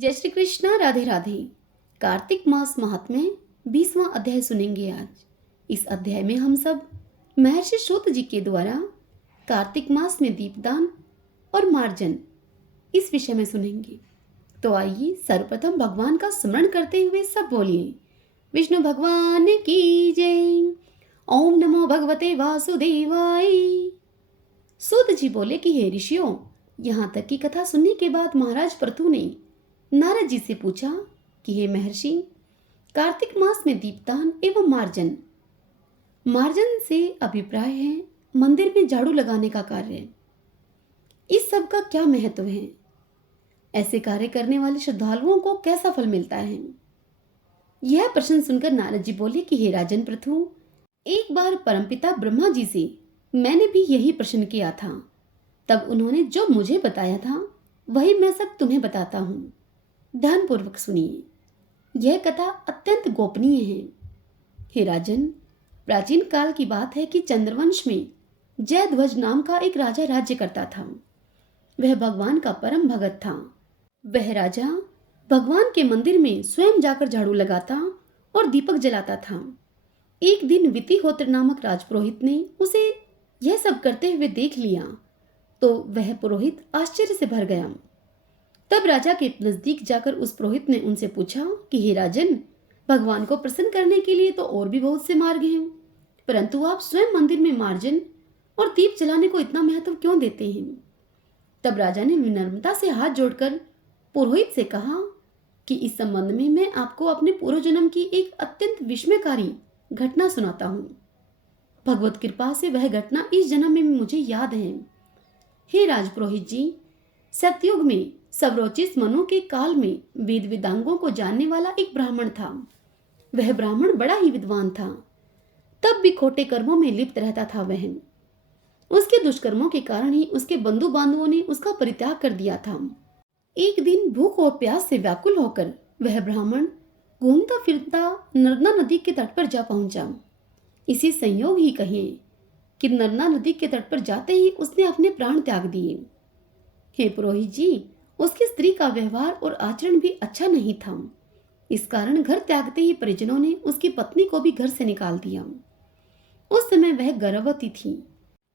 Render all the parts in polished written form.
जय श्री कृष्णा। राधे राधे। कार्तिक मास महात्म्य 20वां अध्याय सुनेंगे आज। इस अध्याय में हम सब महर्षि सूत जी के द्वारा कार्तिक मास में दीपदान और मार्जन इस विषय में सुनेंगे। तो आइए सर्वप्रथम भगवान का स्मरण करते हुए सब बोलिए विष्णु भगवान की जय। ओम नमो भगवते वासुदेवाय। सूत जी बोले कि हे ऋषियों, यहाँ तक की कथा सुनने के बाद महाराज पृथु ने नारद जी से पूछा कि हे महर्षि, कार्तिक मास में दीपदान एवं मार्जन से अभिप्राय है मंदिर में झाड़ू लगाने का कार्य। इस सब का क्या महत्व है? ऐसे कार्य करने वाले श्रद्धालुओं को कैसा फल मिलता है? यह प्रश्न सुनकर नारद जी बोले कि हे राजन पृथु, एक बार परमपिता ब्रह्मा जी से मैंने भी यही प्रश्न किया था। तब उन्होंने जो मुझे बताया था वही मैं सब तुम्हें बताता हूँ। ध्यानपूर्वक सुनिए। यह कथा अत्यंत गोपनीय है। हे राजन, प्राचीन काल की बात है कि चंद्रवंश में जयध्वज नाम का एक राजा राज्य करता था। वह भगवान का परम भगत था। वह राजा भगवान के मंदिर में स्वयं जाकर झाड़ू लगाता और दीपक जलाता था। एक दिन वितिहोत्र नामक राजपुरोहित ने उसे यह सब करते हुए देख लिया तो वह पुरोहित आश्चर्य से भर गया। तब राजा के नजदीक जाकर उस पुरोहित ने उनसे पूछा कि हे राजन, भगवान को प्रसन्न करने के लिए तो और भी बहुत से मार्ग हैं, परंतु आप स्वयं मंदिर में मार्जन और दीप जलाने को इतना महत्व क्यों देते हैं? तब राजा ने विनम्रता से हाथ जोड़कर पुरोहित से कहा कि इस संबंध में मैं आपको अपने पूर्व जन्म की एक अत्यंत विस्मयकारी घटना सुनाता हूँ। भगवत कृपा से वह घटना इस जन्म में मुझे याद है। हे राजपुरोहित जी, सतयुग में सवरोचिस मनु के काल में वेद वेदांगों को जानने वाला एक ब्राह्मण था। वह ब्राह्मण बड़ा ही विद्वान था, तब भी खोटे कर्मों में लिप्त रहता था। वह उसके दुष्कर्मों के कारण ही उसके बंधु बांधवों ने उसका परित्याग कर दिया था। एक दिन भूख और प्यास से व्याकुल होकर वह ब्राह्मण घूमता फिरता नर्मदा नदी के तट पर जा पहुंचा। इसी संयोग ही कहें कि नर्मदा नदी के तट पर जाते ही उसने अपने प्राण त्याग दिए। हे पुरोहित जी, उसकी स्त्री का व्यवहार और आचरण भी अच्छा नहीं था। इस कारण घर त्यागते ही परिजनों ने उसकी पत्नी को भी घर से निकाल दिया। उस समय वह गर्भवती थी।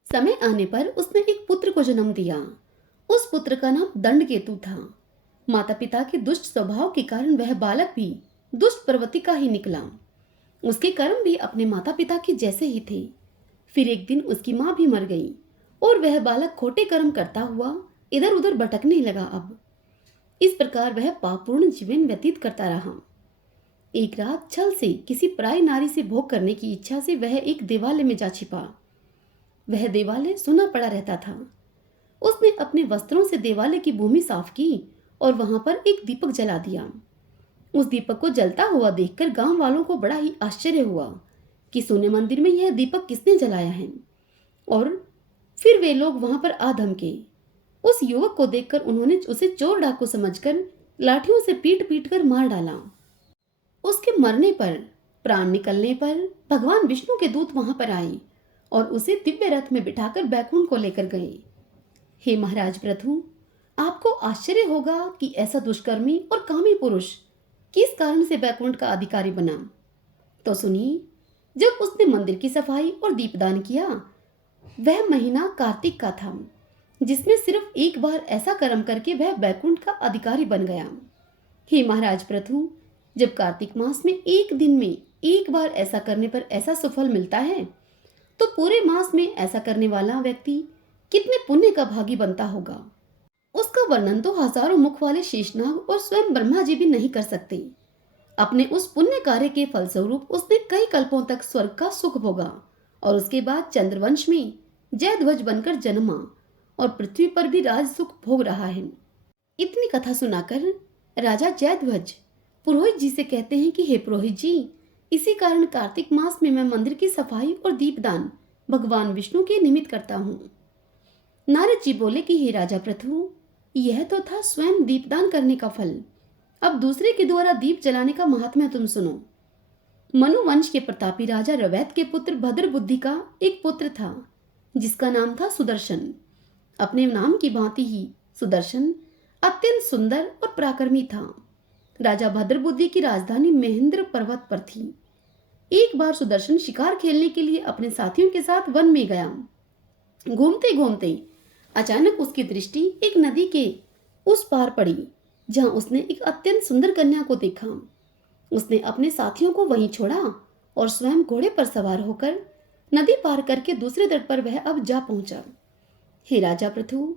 समय आने पर उसने एक पुत्र को जन्म दिया। उस पुत्र का नाम दंडकेतु था। माता पिता के दुष्ट स्वभाव के कारण वह बालक भी दुष्ट प्रवृत्ति का ही निकला। उसके कर्म भी अपने माता पिता के जैसे ही थे। फिर एक दिन उसकी माँ भी मर गई और वह बालक खोटे कर्म करता हुआ इधर उधर भटकने लगा। अब इस प्रकार वह पापपूर्ण जीवन व्यतीत करता रहा। एक रात छल से किसी पराई नारी से भोग करने की इच्छा से वह एक देवालय में जा छिपा। वह देवालय सूना पड़ा रहता था। उसने अपने वस्त्रों से देवालय की भूमि साफ की और वहां पर एक दीपक जला दिया। उस दीपक को जलता हुआ देखकर गांव वालों को बड़ा ही आश्चर्य हुआ कि सोने मंदिर में यह दीपक किसने जलाया है। और फिर वे लोग वहां पर आ धमके। उस युवक को देखकर उन्होंने उसे चोर डाकू समझकर लाठियों से पीट पीट कर मार डाला। उसके मरने पर, प्राण निकलने पर भगवान विष्णु के दूत वहां पर आए और उसे दिव्य रथ में बिठाकर बैकुंठ को लेकर गए। हे महाराज पृथु, आपको आश्चर्य होगा कि ऐसा दुष्कर्मी और कामी पुरुष किस कारण से बैकुंठ का अधिकारी बना। तो सुनिए। जब उसने मंदिर की सफाई और दीपदान किया, वह महीना कार्तिक का था, जिसमें सिर्फ एक बार ऐसा कर्म करके वह बैकुंठ का अधिकारी बन गया। हे महाराज पृथु, जब कार्तिक मास में एक दिन में एक बार ऐसा करने पर ऐसा सुफल मिलता है, तो पूरे मास में ऐसा करने वाला व्यक्ति कितने पुण्य का भागी बनता होगा। उसका वर्णन तो हजारों मुख वाले शेषनाग और स्वयं ब्रह्मा जी भी नहीं कर सकते। अपने उस पुण्य कार्य के फलस्वरूप उसने कई कल्पों तक स्वर्ग का सुख भोगा और उसके बाद चंद्रवंश में जयध्वज बनकर जन्मा और पृथ्वी पर भी राज सुख भोग रहा है। इतनी कथा सुनाकर राजा जयध्वज पुरोहित जी से कहते हैं कि हे पुरोहित जी, इसी कारण कार्तिक मास में मैं मंदिर की सफाई और दीपदान भगवान विष्णु के निमित्त करता हूँ। नारद जी बोले कि हे राजा पृथु, यह तो था स्वयं दीपदान करने का फल। अब दूसरे के द्वारा दीप जलाने का महात्म्य तुम सुनो। मनु वंश के प्रतापी राजा रवैत के पुत्र भद्र बुद्धि का एक पुत्र था जिसका नाम था सुदर्शन। अपने नाम की भांति ही सुदर्शन अत्यंत सुंदर और पराक्रमी था। राजा भद्रबुद्धि की राजधानी महेंद्र पर्वत पर थी। एक बार सुदर्शन शिकार खेलने के लिए अपने साथियों के साथ वन में गया। घूमते घूमते अचानक उसकी दृष्टि एक नदी के उस पार पड़ी, जहां उसने एक अत्यंत सुंदर कन्या को देखा। उसने अपने साथियों को वहीं छोड़ा और स्वयं घोड़े पर सवार होकर नदी पार करके दूसरे तट पर वह अब जा पहुंचा। हे राजा पृथु,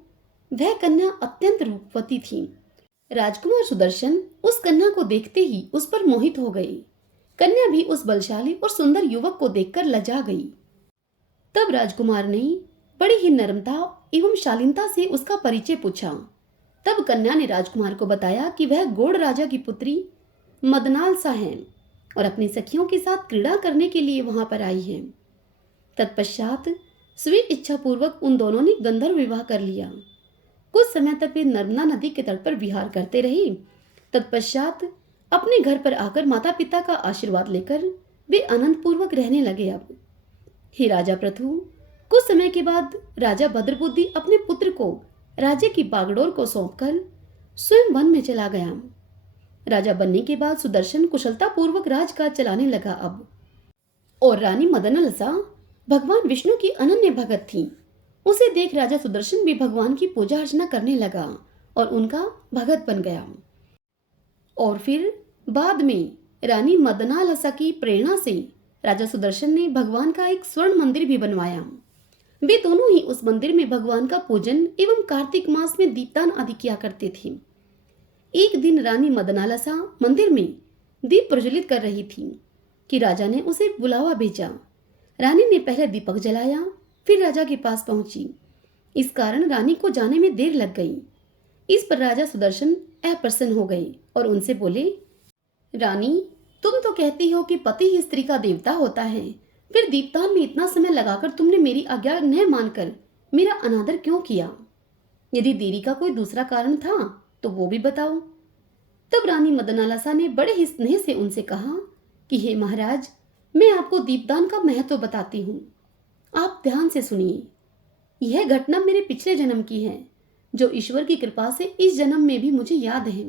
वह कन्या अत्यंत रूपवती थी। राजकुमार सुदर्शन उस कन्या को देखते ही उस पर मोहित हो गए। कन्या भी उस बलशाली और सुंदर युवक को देखकर लजा गई। तब राजकुमार ने बड़ी ही नम्रता एवं शालीनता से उसका परिचय पूछा। तब कन्या ने राजकुमार को बताया कि वह गौड़ राजा की पुत्री मदनालसा है और अपनी सखियों के साथ क्रीड़ा करने के लिए वहां पर आई है। तत्पश्चात स्वी इच्छा पूर्वक उन दोनों ने गंधर्व विवाह कर लिया। कुछ समय तक वे नर्मदा नदी के तट पर विहार करते रहे। तत्पश्चात अपने घर पर आकर माता पिता का आशीर्वाद लेकर वे आनंद पूर्वक रहने लगे। अब हे राजा पृथु, कुछ समय के बाद राजा भद्रबुद्धि अपने पुत्र को राज्य की बागडोर को सौंपकर स्वयं वन में चला गया। राजा बनने के बाद सुदर्शन कुशलता पूर्वक राजकाज चलाने लगा। अब और रानी मदनलसा भगवान विष्णु की अनन्य भगत थी। उसे देख राजा सुदर्शन भी भगवान की पूजा अर्चना करने लगा और उनका भगत बन गया। और फिर बाद में रानी मदनालसा की प्रेरणा से राजा सुदर्शन ने भगवान का एक स्वर्ण मंदिर भी बनवाया। वे दोनों ही उस मंदिर में भगवान का पूजन एवं कार्तिक मास में दीपदान आदि किया करते थे। एक दिन रानी मदनालसा मंदिर में दीप प्रज्वलित कर रही थी कि राजा ने उसे बुलावा भेजा। रानी ने पहले दीपक जलाया, फिर राजा के पास पहुंची। इस कारण रानी को जाने में देर लग गई। इस पर राजा सुदर्शन अप्रसन्न हो गए और उनसे बोले, रानी, तुम तो कहती हो कि पति ही स्त्री का देवता होता है, फिर दीपदान में इतना समय लगाकर तुमने मेरी आज्ञा न मानकर मेरा अनादर क्यों किया? यदि देरी का कोई दूसरा कारण था तो वो भी बताओ। तब रानी मदनालसा ने बड़े ही स्नेह से उनसे कहा कि हे महाराज, मैं आपको दीपदान का महत्व बताती हूँ। आप ध्यान से सुनिए। यह घटना मेरे पिछले जन्म की है, जो ईश्वर की कृपा से इस जन्म में भी मुझे याद है।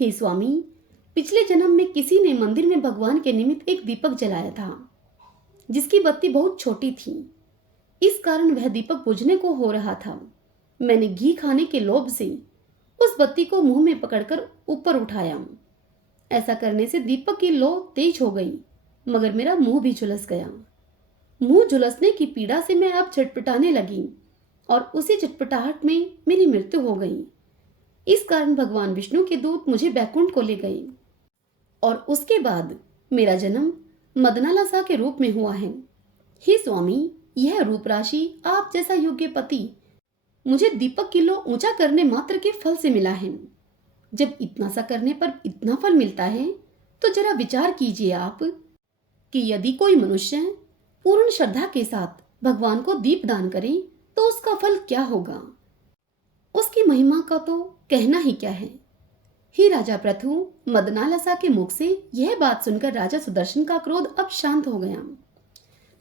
हे स्वामी, पिछले जन्म में किसी ने मंदिर में भगवान के निमित्त एक दीपक जलाया था, जिसकी बत्ती बहुत छोटी थी। इस कारण वह दीपक बुझने को हो रहा था। मैंने घी खाने के लोभ से उस बत्ती को मुंह में पकड़कर ऊपर उठाया। ऐसा करने से दीपक की लौ तेज हो गई, मगर मेरा मुंह भी झुलस गया। मुंह झुलसने की पीड़ा से मैं अब छटपटाने लगी और उसी छटपटाहट में मेरी मृत्यु हो गई। इस कारण भगवान विष्णु के दूत मुझे बैकुंठ को ले गए और उसके बाद मेरा जन्म मदनालसा के रूप में हुआ है। हे स्वामी, यह रूप राशि आप जैसा योग्य पति मुझे दीपक किलो ऊंचा करने मात्र के फल से मिला है। जब इतना सा करने पर इतना फल मिलता है तो जरा विचार कीजिए आप कि यदि कोई मनुष्य पूर्ण श्रद्धा के साथ भगवान को दीप दान करे तो उसका फल क्या होगा। उसकी महिमा का तो कहना ही क्या है। हे राजा पृथु, मदनालसा के मुख से यह बात सुनकर राजा सुदर्शन का क्रोध अब शांत हो गया।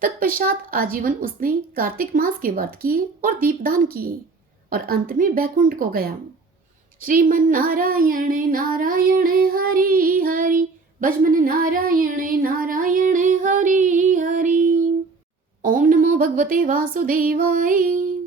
तत्पश्चात आजीवन उसने कार्तिक मास के व्रत किए और दीपदान किए और अंत में बैकुंठ को गया। श्रीमन नारायण नारायण हरि हरि, भजमन नारायण नारायण हरि हरि। ओम नमो भगवते वासुदेवाय।